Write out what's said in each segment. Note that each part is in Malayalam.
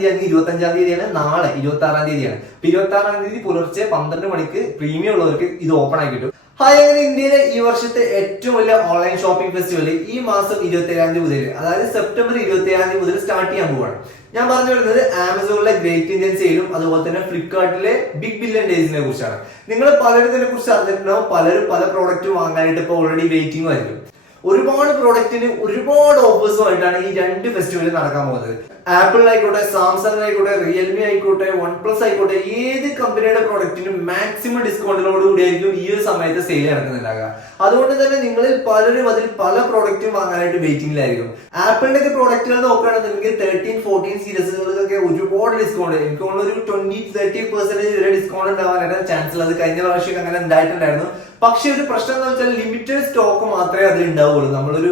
25-ാം തീയതിയാണ്, നാളെ 26-ാം തീയതിയാണ്. 26-ാം തീയതി പുലർച്ചെ 12 മണിക്ക് പ്രീമിയം ഉള്ളവർക്ക് ഇത് ഓപ്പൺ ആക്കി കിട്ടും. ഹായ്, അങ്ങനെ ഇന്ത്യയിലെ ഈ വർഷത്തെ ഏറ്റവും വലിയ ഓൺലൈൻ ഷോപ്പിംഗ് ഫെസ്റ്റിവൽ ഈ മാസം 27-ാം തീയതി മുതൽ, അതായത് സെപ്റ്റംബർ 27-ാം തീയതി മുതൽ സ്റ്റാർട്ട് ചെയ്യാൻ പോവാണ്. ഞാൻ പറഞ്ഞു വരുന്നത് ആമസോണിലെ ഗ്രേറ്റ് ഇന്ത്യൻ സെയിലും അതുപോലെ തന്നെ ഫ്ലിപ്കാർട്ടിലെ ബിഗ് ബില്യൺ ഡേയ്സിനെ കുറിച്ചാണ്. നിങ്ങൾ പലരും ഇതിനെ കുറിച്ച് അറിഞ്ഞിട്ടുണ്ടാവും. പലരും പല പ്രോഡക്റ്റ് വാങ്ങാനായിട്ട് ഇപ്പോൾ ഓൾറെഡി വെയിറ്റിംഗ് ആയിരിക്കും. ഒരുപാട് പ്രോഡക്റ്റിന് ഒരുപാട് ഓഫേഴ്സുമായിട്ടാണ് ഈ രണ്ട് ഫെസ്റ്റിവൽ നടക്കാൻ പോകുന്നത്. ആപ്പിൾ ആയിക്കോട്ടെ, സാംസങ് ആയിക്കോട്ടെ, റിയൽമി ആയിക്കോട്ടെ, വൺ പ്ലസ് ആയിക്കോട്ടെ, ഏത് കമ്പനിയുടെ പ്രോഡക്റ്റിനും മാക്സിമം ഡിസ്കൗണ്ടിനോട് കൂടിയായിരിക്കും ഈ ഒരു സമയത്ത് സെയിൽ നടക്കുന്നുണ്ടാകുക. അതുകൊണ്ട് തന്നെ നിങ്ങളിൽ പലരും അതിൽ പല പ്രോഡക്റ്റും വാങ്ങാനായിട്ട് വെയിറ്റിംഗിലായിരിക്കും. ആപ്പിളിന്റെ ഒക്കെ പ്രോഡക്റ്റുകൾ നോക്കുകയാണെന്നുണ്ടെങ്കിൽ 13-14 സീരീസുകൾക്കൊക്കെ ഒരുപാട് ഡിസ്കൗണ്ട്, എനിക്ക് തോന്നുന്നു ഒരു 20-30% വരെ ഡിസ്കൗണ്ട് ഉണ്ടാവാനായിട്ട് ചാൻസ് ഉള്ളത്. കഴിഞ്ഞ പ്രാവശ്യം അങ്ങനെ ഉണ്ടായിട്ടുണ്ടായിരുന്നു. പക്ഷെ ഒരു പ്രശ്നം എന്ന് വെച്ചാൽ ലിമിറ്റഡ് സ്റ്റോക്ക് മാത്രമേ അതിൽ ഉണ്ടാവുള്ളൂ. നമ്മളൊരു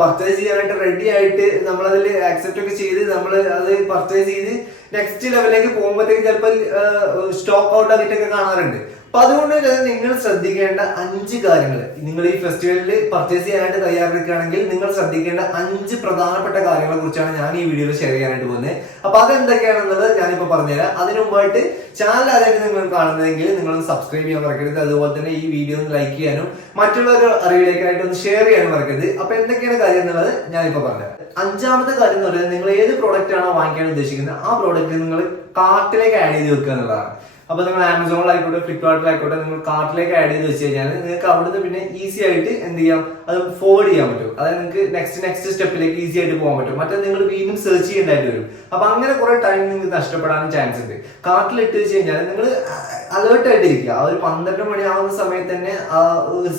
പർച്ചേസ് ചെയ്യാനായിട്ട് റെഡി ആയിട്ട് നമ്മളതിൽ ആക്സെപ്റ്റ് ഒക്കെ ചെയ്ത് നമ്മൾ അത് പർച്ചേസ് ചെയ്ത് നെക്സ്റ്റ് ലെവലിലേക്ക് പോകുമ്പോഴത്തേക്ക് ചിലപ്പോൾ സ്റ്റോക്ക് ഔട്ട് ആയിട്ടൊക്കെ കാണാറുണ്ട്. അപ്പൊ അതുകൊണ്ട് നിങ്ങൾ ശ്രദ്ധിക്കേണ്ട 5 കാര്യങ്ങൾ, നിങ്ങൾ ഈ ഫെസ്റ്റിവലിൽ പർച്ചേസ് ചെയ്യാനായിട്ട് തയ്യാറെടുക്കുകയാണെങ്കിൽ നിങ്ങൾ ശ്രദ്ധിക്കേണ്ട 5 പ്രധാനപ്പെട്ട കാര്യങ്ങളെ കുറിച്ചാണ് ഞാൻ ഈ വീഡിയോയിൽ ഷെയർ ചെയ്യാനായിട്ട് പോകുന്നത്. അപ്പൊ അതെന്തൊക്കെയാണെന്നുള്ളത് ഞാനിപ്പോ പറഞ്ഞുതരാം. അതിനു മുമ്പായിട്ട് ചാനൽ ആദ്യമായിട്ട് നിങ്ങൾ കാണുന്നതെങ്കിൽ നിങ്ങളൊന്ന് സബ്സ്ക്രൈബ് ചെയ്യാൻ മറക്കരുത്. അതുപോലെ തന്നെ ഈ വീഡിയോ ഒന്ന് ലൈക്ക് ചെയ്യാനും മറ്റുള്ളവരുടെ അറിവിലേക്കായിട്ട് ഒന്ന് ഷെയർ ചെയ്യാനും മറക്കരുത്. അപ്പൊ എന്തൊക്കെയാണ് കാര്യം എന്നുള്ളത് ഞാനിപ്പോ പറഞ്ഞുതരാം. 5-ാമത്തെ കാര്യം എന്ന് പറയുന്നത്, നിങ്ങൾ ഏത് പ്രോഡക്റ്റ് ആണോ വാങ്ങിക്കാൻ ഉദ്ദേശിക്കുന്നത് ആ പ്രോഡക്റ്റ് നിങ്ങൾ കാർട്ടിലേക്ക് ആഡ് ചെയ്ത് വെക്കുക എന്നുള്ളതാണ്. അപ്പൊ നിങ്ങൾ ആമസോണിലായിക്കോട്ടെ, ഫ്ലിപ്കാർട്ടിലായിക്കോട്ടെ, നിങ്ങൾ കാർട്ടിലേക്ക് ആഡ് ചെയ്ത് വെച്ച് കഴിഞ്ഞാൽ നിങ്ങൾക്ക് അവിടുന്ന് പിന്നെ ഈസി ആയിട്ട് എന്ത് ചെയ്യാം, അത് ഫോർവേഡ് ചെയ്യാൻ പറ്റും. അതായത് നിങ്ങൾക്ക് നെക്സ്റ്റ് സ്റ്റെപ്പിലേക്ക് ഈസി ആയിട്ട് പോകാൻ പറ്റും. മറ്റേ നിങ്ങൾ വീണ്ടും സെർച്ച് ചെയ്യേണ്ടതായിട്ട് വരും. അപ്പൊ അങ്ങനെ കുറെ ടൈം നിങ്ങൾക്ക് നഷ്ടപ്പെടാനും ചാൻസ് ഉണ്ട്. കാർട്ടിൽ ഇട്ട് വെച്ച് കഴിഞ്ഞാൽ നിങ്ങൾ അലേർട്ട് ആയിട്ട് ഇരിക്കുക. ആ ഒരു 12 മണി ആവുന്ന സമയത്ത് തന്നെ, ആ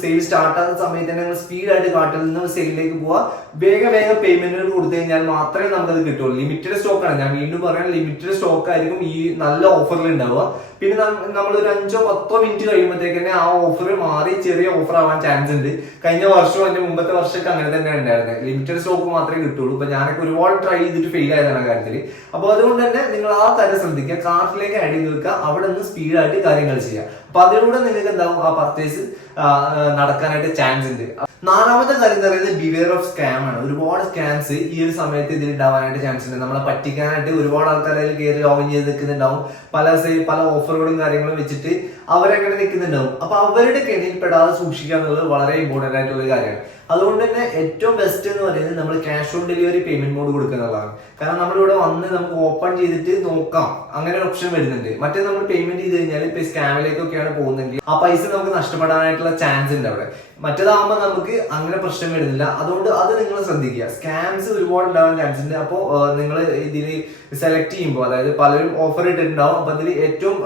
സെയിൽ സ്റ്റാർട്ട് ആകുന്ന സമയത്ത് തന്നെ നിങ്ങൾ സ്പീഡായിട്ട് കാർട്ടിൽ നിന്ന് സെയിലിലേക്ക് പോവുക. വേഗം പേയ്മെന്റുകൾ കൊടുത്തു കഴിഞ്ഞാൽ മാത്രമേ നമുക്കത് കിട്ടുള്ളൂ. ലിമിറ്റഡ് സ്റ്റോക്ക് ആണ്, ഞാൻ വീണ്ടും പറയാൻ, ലിമിറ്റഡ് സ്റ്റോക്ക് ആയിരിക്കും ഈ നല്ല ഓഫറിൽ ഉണ്ടാവുക. പിന്നെ നമ്മൾ ഒരു 5-10 മിനിറ്റ് കഴിയുമ്പോഴത്തേക്ക് തന്നെ ആ ഓഫർ മാറി ചെറിയ ഓഫർ ആവാൻ ചാൻസ് ഉണ്ട്. കഴിഞ്ഞ വർഷവും അതിന്റെ മുമ്പത്തെ വർഷമൊക്കെ അങ്ങനെ തന്നെ ഉണ്ടായിരുന്നത്. ലിമിറ്റഡ് സ്റ്റോക്ക് മാത്രമേ കിട്ടുള്ളൂ. ഇപ്പൊ ഞാനൊക്കെ ഒരുപാട് ട്രൈ ചെയ്തിട്ട് ഫെയിൽ ആയതാണ് കാര്യത്തിൽ. അപ്പൊ അതുകൊണ്ട് തന്നെ നിങ്ങൾ ആ കാര്യം ശ്രദ്ധിക്കുക. കാർട്ടിലേക്ക് ആഡ് ചെയ്ത് വെക്കുക. അവിടെ നിന്ന് സ്പീഡായിട്ട് കാര്യങ്ങൾ ചെയ്യുക. അപ്പൊ അതിലൂടെ നിങ്ങൾക്ക് എന്താവും, ആ പർച്ചേസ് നടക്കാനായിട്ട് ചാൻസ് ഉണ്ട്. 4-ാമത്തെ കാര്യം എന്ന് പറയുന്നത് ബിവെയർ ഓഫ് സ്കാം ആണ്. ഒരുപാട് സ്കാംസ് ഈ ഒരു സമയത്ത് ഇതിൽ ഉണ്ടാവാനായിട്ട് ചാൻസ് ഉണ്ട്. നമ്മളെ പറ്റിക്കാനായിട്ട് ഒരുപാട് ആൾക്കാർ അതിൽ കയറി ലോഗിൻ ചെയ്ത് നിൽക്കുന്നുണ്ടാവും. പല ഓഫറുകളും കാര്യങ്ങളും വെച്ചിട്ട് അവരങ്ങനെ നിൽക്കുന്നുണ്ടാവും. അപ്പൊ അവരുടെ കെണിയിൽ പെടാതെ സൂക്ഷിക്കുക എന്നുള്ളത് വളരെ ഇമ്പോർട്ടന്റ് ആയിട്ടുള്ള ഒരു കാര്യമാണ്. അതുകൊണ്ട് തന്നെ ഏറ്റവും ബെസ്റ്റ് എന്ന് പറയുന്നത് നമ്മൾ cash on delivery payment mode കൊടുക്കുന്നതാണ്. കാരണം നമ്മളിവിടെ വന്ന് നമുക്ക് ഓപ്പൺ ചെയ്തിട്ട് നോക്കാം, അങ്ങനെ ഒരു ഓപ്ഷൻ വരുന്നുണ്ട്. മറ്റേ നമ്മൾ പേയ്മെന്റ് ചെയ്ത് കഴിഞ്ഞാൽ ഇപ്പൊ സ്കാമിലേക്കൊക്കെയാണ് പോകുന്നതെങ്കിൽ ആ പൈസ നമുക്ക് നഷ്ടപ്പെടാനായിട്ടുള്ള ചാൻസ് ഉണ്ട് അവിടെ. മറ്റേതാകുമ്പോൾ നമുക്ക് അങ്ങനെ പ്രശ്നം വരുന്നില്ല. അതുകൊണ്ട് അത് നിങ്ങൾ ശ്രദ്ധിക്കുക. സ്കാംസ് ഒരുപാട് ഉണ്ടാവാൻ ചാൻസ് ഉണ്ട്. അപ്പോൾ നിങ്ങൾ ഇതിൽ സെലക്ട് ചെയ്യുമ്പോൾ, അതായത് പലരും ഓഫർ ഇട്ടിട്ടുണ്ടാവും. അപ്പൊ അതിൽ ഏറ്റവും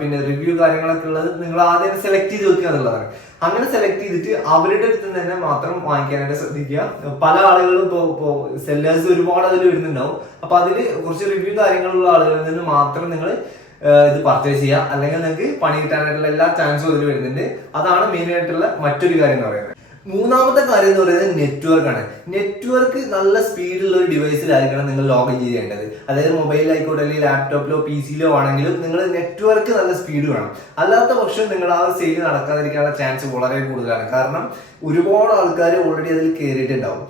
പിന്നെ റിവ്യൂ കാര്യങ്ങളൊക്കെ ഉള്ളത് നിങ്ങൾ ആദ്യം സെലക്ട് ചെയ്ത് വെക്കുക എന്നുള്ളതാണ്. അങ്ങനെ സെലക്ട് ചെയ്തിട്ട് അവരുടെ അടുത്ത് നിന്ന് തന്നെ മാത്രം വാങ്ങിക്കാനായിട്ട് ശ്രദ്ധിക്കുക. പല ആളുകളും ഇപ്പോ സെല്ലേഴ്സ് ഒരുപാട് അതിൽ വരുന്നുണ്ടാവും. അപ്പൊ അതിൽ കുറച്ച് റിവ്യൂ കാര്യങ്ങളുള്ള ആളുകളിൽ നിന്ന് മാത്രം നിങ്ങൾ ഇത് പർച്ചേസ് ചെയ്യുക. അല്ലെങ്കിൽ നിങ്ങൾക്ക് പണി കിട്ടാനായിട്ടുള്ള എല്ലാ ചാൻസും അതിൽ വരുന്നുണ്ട്. അതാണ് മെയിൻ ആയിട്ടുള്ള മറ്റൊരു കാര്യം എന്ന് പറയുന്നത്. 3-ാമത്തെ കാര്യം എന്ന് പറയുന്നത് നെറ്റ്വർക്ക് ആണ്. നെറ്റ്വർക്ക് നല്ല സ്പീഡുള്ള ഒരു ഡിവൈസിലായിരിക്കണം നിങ്ങൾ ലോഗിൻ ചെയ്യേണ്ടത്. അതായത് മൊബൈലിലായിക്കോട്ടെ, അല്ലെങ്കിൽ ലാപ്ടോപ്പിലോ PC-ലോ ആണെങ്കിലും നിങ്ങൾ നെറ്റ്വർക്ക് നല്ല സ്പീഡ് വേണം. അല്ലാത്ത പക്ഷം നിങ്ങൾ ആ സെയിൽ നടക്കാതിരിക്കാനുള്ള ചാൻസ് വളരെ കൂടുതലാണ്. കാരണം ഒരുപാട് ആൾക്കാർ ഓൾറെഡി അതിൽ കയറിയിട്ടുണ്ടാവും.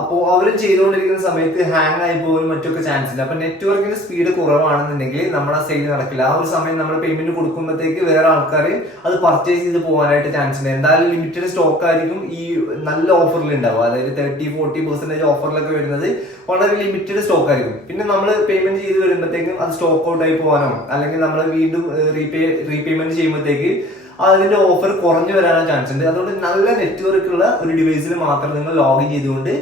അപ്പോൾ അവരും ചെയ്തുകൊണ്ടിരിക്കുന്ന സമയത്ത് ഹാങ് ആയി പോകാനും മറ്റൊക്കെ ചാൻസ് ഉണ്ട്. അപ്പൊ നെറ്റ്വർക്കിന്റെ സ്പീഡ് കുറവാണെന്നുണ്ടെങ്കിൽ നമ്മുടെ സെയിൽ നടക്കില്ല. ആ ഒരു സമയം നമ്മൾ പേയ്മെന്റ് കൊടുക്കുമ്പോഴത്തേക്ക് വേറെ ആൾക്കാർ അത് പർച്ചേസ് ചെയ്ത് പോകാനായിട്ട് ചാൻസ് ഉണ്ട്. എന്തായാലും ലിമിറ്റഡ് സ്റ്റോക്ക് ആയിരിക്കും ഈ നല്ല ഓഫറിൽ ഉണ്ടാവും. അതായത് 30-40% ഓഫറിലൊക്കെ വരുന്നത് വളരെ ലിമിറ്റഡ് സ്റ്റോക്ക് ആയിരിക്കും. പിന്നെ നമ്മൾ പേയ്മെന്റ് ചെയ്ത് വരുമ്പോഴത്തേക്കും അത് സ്റ്റോക്ക് ഔട്ട് ആയി പോകാനോ, അല്ലെങ്കിൽ നമ്മൾ വീണ്ടും റീപേയ്മെന്റ് ചെയ്യുമ്പോഴത്തേക്ക് അതിന്റെ ഓഫർ കുറഞ്ഞു വരാനുള്ള ചാൻസ് ഉണ്ട്. അതുകൊണ്ട് നല്ല നെറ്റ്വർക്ക് ഉള്ള ഒരു ഡിവൈസിൽ മാത്രം നിങ്ങൾ ലോഗിൻ ചെയ്തുകൊണ്ട്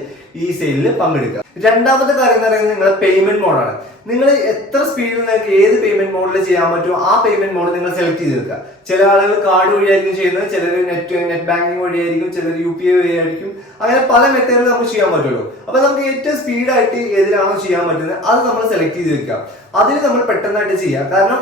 ഈ സെയിലിൽ പങ്കെടുക്കുക. 2-ാമത്തെ കാര്യം എന്ന് പറയുന്നത് നിങ്ങളുടെ പേയ്മെന്റ് മോഡാണ്. നിങ്ങൾ എത്ര സ്പീഡിൽ നിങ്ങൾക്ക് ഏത് പേയ്മെന്റ് മോഡിൽ ചെയ്യാൻ പറ്റുമോ ആ പേയ്മെന്റ് മോഡ് നിങ്ങൾ സെലക്ട് ചെയ്തെടുക്കുക. ചില ആളുകൾ കാർഡ് വഴിയായിരിക്കും ചെയ്യുന്നത്, ചിലർ നെറ്റ് ബാങ്കിങ് വഴിയായിരിക്കും, ചിലർ UPI വഴിയായിരിക്കും. അങ്ങനെ പല മെത്തേഡിൽ നമുക്ക് ചെയ്യാൻ പറ്റുമല്ലോ. അപ്പൊ നമുക്ക് ഏറ്റവും സ്പീഡായിട്ട് ഏതിലാണോ ചെയ്യാൻ പറ്റുന്നത് അത് നമ്മൾ സെലക്ട് ചെയ്ത് വെക്കുക. അതിന് നമ്മൾ പെട്ടെന്നായിട്ട് ചെയ്യാം. കാരണം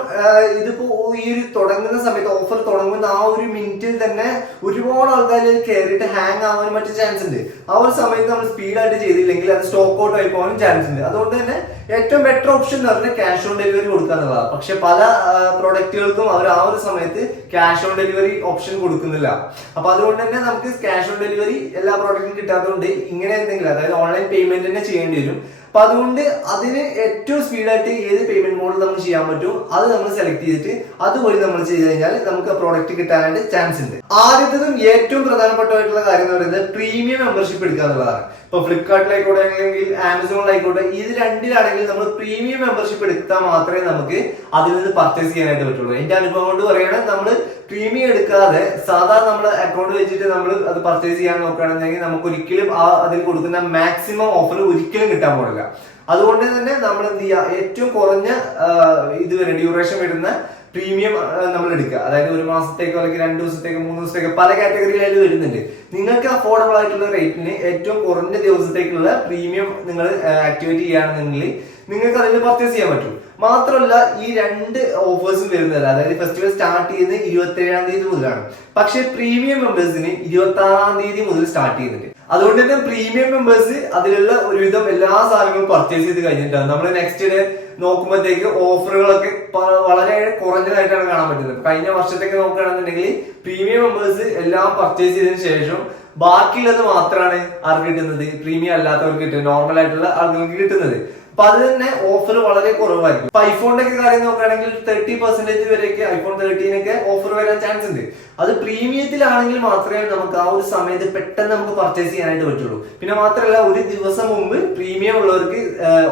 ഇതിപ്പോ ഈ ഒരു തുടങ്ങുന്ന സമയത്ത്, ഓഫർ തുടങ്ങുന്ന ആ ഒരു മിനിറ്റിൽ തന്നെ ഒരുപാട് ആൾക്കാർ കയറിയിട്ട് ഹാങ് ആവാനും മറ്റു ചാൻസ് ഉണ്ട്. ആ ഒരു സമയത്ത് നമ്മൾ സ്പീഡായിട്ട് ചെയ്തില്ലെങ്കിൽ അത് സ്റ്റോക്ക് ഔട്ട് ആയി പോകാനും ചാൻസ് ഉണ്ട്. അതുകൊണ്ട് തന്നെ ഏറ്റവും ബെറ്റർ ഓപ്ഷൻ എന്ന് പറഞ്ഞാൽ ക്യാഷ് ഓൺ ഡെലിവറി കൊടുക്കുക എന്നുള്ളതാണ്. പക്ഷെ പല പ്രോഡക്റ്റുകൾക്കും അവർ ആ ഒരു സമയത്ത് ക്യാഷ് ഓൺ ഡെലിവറി ഓപ്ഷൻ കൊടുക്കുന്നില്ല. അപ്പൊ അതുകൊണ്ട് തന്നെ നമുക്ക് ക്യാഷ് ഓൺ ഡെലിവറി എല്ലാ പ്രോഡക്റ്റും കിട്ടാത്തതുകൊണ്ട് ഇങ്ങനെ എന്തെങ്കിലും, അതായത് ഓൺലൈൻ പേയ്മെന്റ് തന്നെ ചെയ്യേണ്ടി വരും. അപ്പൊ അതുകൊണ്ട് അതിന് ഏറ്റവും സ്പീഡായിട്ട് ഏത് പേയ്മെന്റ് മോഡിൽ നമുക്ക് ചെയ്യാൻ പറ്റും അത് നമ്മൾ സെലക്ട് ചെയ്തിട്ട് അതുവഴി നമ്മൾ ചെയ്ത് കഴിഞ്ഞാൽ നമുക്ക് പ്രോഡക്റ്റ് കിട്ടാനായിട്ട് ചാൻസ് ഉണ്ട്. ആദ്യത്തതും ഏറ്റവും പ്രധാനപ്പെട്ടതായിട്ടുള്ള കാര്യം എന്ന് പറയുന്നത് പ്രീമിയം മെമ്പർഷിപ്പ് എടുക്കുക എന്നുള്ളതാണ്. ഇപ്പൊ ഫ്ലിപ്കാർട്ടിലായിക്കോട്ടെ അല്ലെങ്കിൽ ആമസോണിലായിക്കോട്ടെ ഇത് രണ്ടിലാണെങ്കിൽ നമ്മൾ പ്രീമിയം മെമ്പർഷിപ്പ് എടുത്താൽ മാത്രമേ നമുക്ക് അതിൽ നിന്ന് പർച്ചേസ് ചെയ്യാനായിട്ട് പറ്റുള്ളൂ. എന്റെ അനുഭവം കൊണ്ട് പറയുകയാണെങ്കിൽ നമ്മൾ പ്രീമിയം എടുക്കാതെ സാധാരണ നമ്മൾ അക്കൗണ്ട് വെച്ചിട്ട് നമ്മൾ അത് പർച്ചേസ് ചെയ്യാൻ നോക്കുകയാണെന്നുണ്ടെങ്കിൽ നമുക്ക് ഒരിക്കലും അതിൽ കൊടുക്കുന്ന മാക്സിമം ഓഫർ ഒരിക്കലും കിട്ടാൻ പോകില്ല. അതുകൊണ്ട് തന്നെ നമ്മൾ എന്ത് ചെയ്യുക, ഏറ്റവും കുറഞ്ഞ ഇതുവരെ ഡ്യൂറേഷൻ വരുന്ന പ്രീമിയം നമ്മൾ എടുക്കുക. അതായത് 1 മാസത്തേക്കോ അല്ലെങ്കിൽ 2 ദിവസത്തേക്കോ 3 ദിവസത്തേക്കോ പല കാറ്റഗറിയിൽ വരുന്നുണ്ട്. നിങ്ങൾക്ക് അഫോർഡബിൾ ആയിട്ടുള്ള റേറ്റിന് ഏറ്റവും കുറഞ്ഞ ദിവസത്തേക്കുള്ള പ്രീമിയം നിങ്ങൾ ആക്ടിവേറ്റ് ചെയ്യുകയാണെന്നുണ്ടെങ്കിൽ നിങ്ങൾക്ക് അതിൽ പർച്ചേസ് ചെയ്യാൻ പറ്റും. മാത്രമല്ല ഈ 2 ഓഫേഴ്സും വരുന്നത്, അതായത് ഫെസ്റ്റിവൽ സ്റ്റാർട്ട് ചെയ്യുന്നത് 27-ാം തീയതി മുതലാണ്. പക്ഷെ പ്രീമിയം മെമ്പേഴ്സിന് 26-ാം തീയതി മുതൽ സ്റ്റാർട്ട് ചെയ്യുന്നുണ്ട്. അതുകൊണ്ട് തന്നെ പ്രീമിയം മെമ്പേഴ്സ് അതിലുള്ള ഒരുവിധം എല്ലാ സാധനങ്ങളും പർച്ചേസ് ചെയ്ത് കഴിഞ്ഞിട്ടാണ് നമ്മൾ നെക്സ്റ്റ് ഡേ നോക്കുമ്പോഴത്തേക്ക് ഓഫറുകളൊക്കെ വളരെ കുറഞ്ഞതായിട്ടാണ് കാണാൻ പറ്റുന്നത്. കഴിഞ്ഞ വർഷത്തേക്ക് നോക്കുകയാണെന്നുണ്ടെങ്കിൽ പ്രീമിയം മെമ്പേഴ്സ് എല്ലാം പർച്ചേസ് ചെയ്തതിനു ശേഷം ബാക്കിയുള്ളത് മാത്രമാണ് ആർക്ക് കിട്ടുന്നത്, പ്രീമിയം അല്ലാത്തവർക്ക് കിട്ടുന്നത്, നോർമൽ ആയിട്ടുള്ള ആളുകൾക്ക് കിട്ടുന്നത്. അപ്പൊ അത് തന്നെ ഓഫർ വളരെ കുറവായിരിക്കും. ഇപ്പൊ ഐഫോണിന്റെ ഒക്കെ കാര്യം നോക്കുകയാണെങ്കിൽ 30% വരെയൊക്കെ ഐഫോൺ 13 ഓഫർ വരാൻ ചാൻസ് ഉണ്ട്. അത് പ്രീമിയത്തിലാണെങ്കിൽ മാത്രമേ നമുക്ക് ആ ഒരു സമയത്ത് പെട്ടെന്ന് നമുക്ക് പർച്ചേസ് ചെയ്യാനായിട്ട് പറ്റുള്ളൂ. പിന്നെ മാത്രമല്ല ഒരു ദിവസം മുമ്പ് പ്രീമിയം ഉള്ളവർക്ക്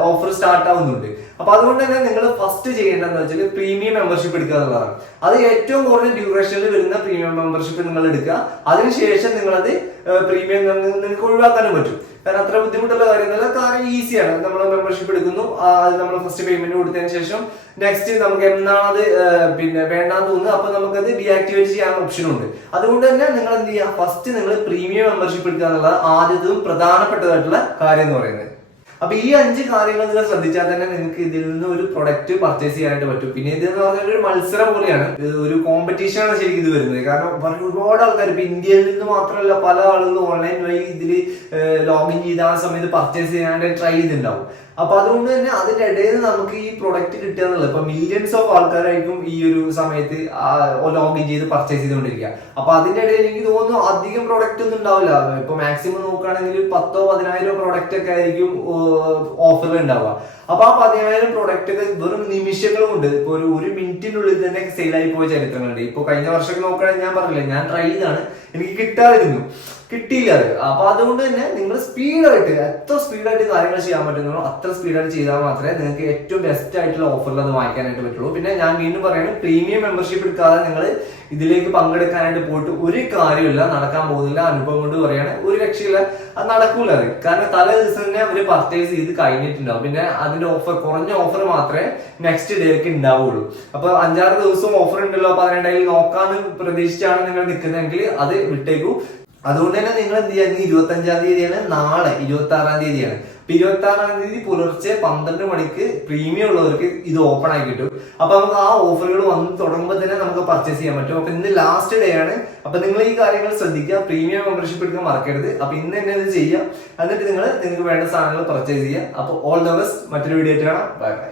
ഓഫർ സ്റ്റാർട്ട് ആവുന്നുണ്ട്. അപ്പൊ അതുകൊണ്ട് തന്നെ നിങ്ങൾ ഫസ്റ്റ് ചെയ്യേണ്ടതെന്ന് വെച്ചാൽ പ്രീമിയം മെമ്പർഷിപ്പ് എടുക്കുക എന്നുള്ളതാണ്. അത് ഏറ്റവും കുറഞ്ഞ ഡ്യൂറേഷനിൽ വരുന്ന പ്രീമിയം മെമ്പർഷിപ്പ് നിങ്ങൾ എടുക്കുക. അതിനുശേഷം നിങ്ങളത് പ്രീമിയം നിങ്ങൾക്ക് ഒഴിവാക്കാനും പറ്റും. കാരണം അത്ര ബുദ്ധിമുട്ടുള്ള കാര്യമല്ല, കാര്യം ഈസിയാണ്. നമ്മൾ മെമ്പർഷിപ്പ് എടുക്കുന്നു, അത് നമ്മൾ ഫസ്റ്റ് പേയ്മെന്റ് കൊടുത്തതിന് ശേഷം നെക്സ്റ്റ് നമുക്ക് എന്നാണത് വേണ്ടാന്ന് തോന്നുന്നത് അപ്പൊ നമുക്കത് ഡീആക്ടിവേറ്റ് ചെയ്യാൻ ഓപ്ഷനും ഉണ്ട്. അതുകൊണ്ട് തന്നെ നിങ്ങൾ എന്ത് ചെയ്യുക, ഫസ്റ്റ് നിങ്ങൾ പ്രീമിയം മെമ്പർഷിപ്പ് എടുക്കുക എന്നുള്ളത് ആദ്യവും പ്രധാനപ്പെട്ടതായിട്ടുള്ള കാര്യം എന്ന് പറയുന്നത്. അപ്പൊ ഈ 5 കാര്യങ്ങൾ നിങ്ങൾ ശ്രദ്ധിച്ചാൽ തന്നെ നിങ്ങൾക്ക് ഇതിൽ നിന്ന് ഒരു പ്രൊഡക്റ്റ് പർച്ചേസ് ചെയ്യാനായിട്ട് പറ്റും. പിന്നെ ഇത് എന്ന് പറഞ്ഞാൽ ഒരു മത്സരം പോലെയാണ്, ഒരു കോമ്പറ്റീഷൻ ആണ് ശരിക്കും ഇത് വരുന്നത്. കാരണം ഒരുപാട് ആൾക്കാർ ഇപ്പൊ ഇന്ത്യയിൽ നിന്ന് മാത്രമല്ല പല ആളുകളും ഓൺലൈൻ വഴി ഇതിൽ ലോഗിൻ ചെയ്ത് ആ സമയത്ത് പർച്ചേസ് ചെയ്യാനായിട്ട് ട്രൈ ചെയ്തിട്ടുണ്ടാവും. അപ്പൊ അതുകൊണ്ട് തന്നെ അതിന്റെ ഇടയിൽ നമുക്ക് ഈ പ്രൊഡക്റ്റ് കിട്ടുക എന്നുള്ളത് ഇപ്പൊ മില്യൺസ് ഓഫ് ആൾക്കാരായിരിക്കും ഈ ഒരു സമയത്ത് ലോഗിൻ ചെയ്ത് പർച്ചേസ് ചെയ്തുകൊണ്ടിരിക്കുക. അപ്പൊ അതിന്റെ ഇടയിൽ എനിക്ക് തോന്നുന്നു അധികം പ്രൊഡക്റ്റ് ഒന്നും ഉണ്ടാവില്ല. ഇപ്പൊ മാക്സിമം നോക്കുകയാണെങ്കിൽ 10,000-10,000 പ്രൊഡക്റ്റ് ഒക്കെ ആയിരിക്കും ഓഫർ ഉണ്ടാവുക. അപ്പൊ ആ 10,000 പ്രൊഡക്റ്റ് ഒക്കെ വെറും നിമിഷങ്ങൾ കൊണ്ട് ഇപ്പൊ ഒരു മിനിറ്റിനുള്ളിൽ തന്നെ സെയിലായി പോയ ചരിത്രങ്ങളുണ്ട്. ഇപ്പൊ കഴിഞ്ഞ വർഷമൊക്കെ നോക്കുകയാണെങ്കിൽ ഞാൻ പറഞ്ഞില്ലേ, ഞാൻ ട്രൈ ചെയ്താണ്, എനിക്ക് കിട്ടിയില്ല അത്. അപ്പൊ അതുകൊണ്ട് തന്നെ നിങ്ങൾ സ്പീഡായിട്ട് എത്ര സ്പീഡായിട്ട് കാര്യങ്ങൾ ചെയ്യാൻ പറ്റുന്നുള്ളൂ അത്ര സ്പീഡായിട്ട് ചെയ്താൽ മാത്രമേ നിങ്ങൾക്ക് ഏറ്റവും ബെസ്റ്റ് ആയിട്ടുള്ള ഓഫറിൽ അത് വാങ്ങിക്കാനായിട്ട് പറ്റുള്ളൂ. പിന്നെ ഞാൻ വീണ്ടും പറയുന്നത്, പ്രീമിയം മെമ്പർഷിപ്പ് എടുക്കാതെ നിങ്ങൾ ഇതിലേക്ക് പങ്കെടുക്കാനായിട്ട് പോയിട്ട് ഒരു കാര്യമില്ല, നടക്കാൻ പോകുന്നില്ല. അനുഭവം കൊണ്ട് പറയാണ്, ഒരു രക്ഷയില്ല, അത് നടക്കൂല. അത് കാരണം തലേ ദിവസം തന്നെ അവര് പർച്ചേസ് ചെയ്ത് കഴിഞ്ഞിട്ടുണ്ടാവും. പിന്നെ അതിന്റെ ഓഫർ കുറഞ്ഞ ഓഫർ മാത്രമേ നെക്സ്റ്റ് ഡേക്ക് ഉണ്ടാവുള്ളൂ. അപ്പൊ 5-6 ദിവസം ഓഫർ ഉണ്ടല്ലോ, അപ്പൊ അതിനിടയിൽ നോക്കാന്ന് പ്രതീക്ഷിച്ചാണ് നിങ്ങൾ നിൽക്കുന്നതെങ്കിൽ അത് വിട്ടേക്കൂ. അതുകൊണ്ട് തന്നെ നിങ്ങൾ എന്ത് ചെയ്യുക, 25-ാം തീയതിയാണ്, നാളെ 26-ാം തീയതിയാണ്. 26-ാം തീയതി പുലർച്ചെ 12 മണിക്ക് പ്രീമിയം ഉള്ളവർക്ക് ഇത് ഓപ്പൺ ആയി കിട്ടും. അപ്പൊ നമുക്ക് ആ ഓഫറുകൾ വന്ന് തുടങ്ങുമ്പോൾ തന്നെ നമുക്ക് പർച്ചേസ് ചെയ്യാൻ പറ്റും. അപ്പൊ ഇന്ന് ലാസ്റ്റ് ഡേ ആണ്. അപ്പൊ നിങ്ങൾ ഈ കാര്യങ്ങൾ ശ്രദ്ധിക്കുക, പ്രീമിയം മെമ്പർഷിപ്പ് എടുക്കാൻ മറക്കരുത്. അപ്പൊ ഇന്ന് തന്നെ ഇത് ചെയ്യുക, എന്നിട്ട് നിങ്ങൾക്ക് വേണ്ട സാധനങ്ങൾ പർച്ചേസ് ചെയ്യുക. അപ്പൊ ഓൾ ദ ബെസ്റ്റ്. മറ്റൊരു വീഡിയോ ആയിട്ട് കാണാം. Bye bye.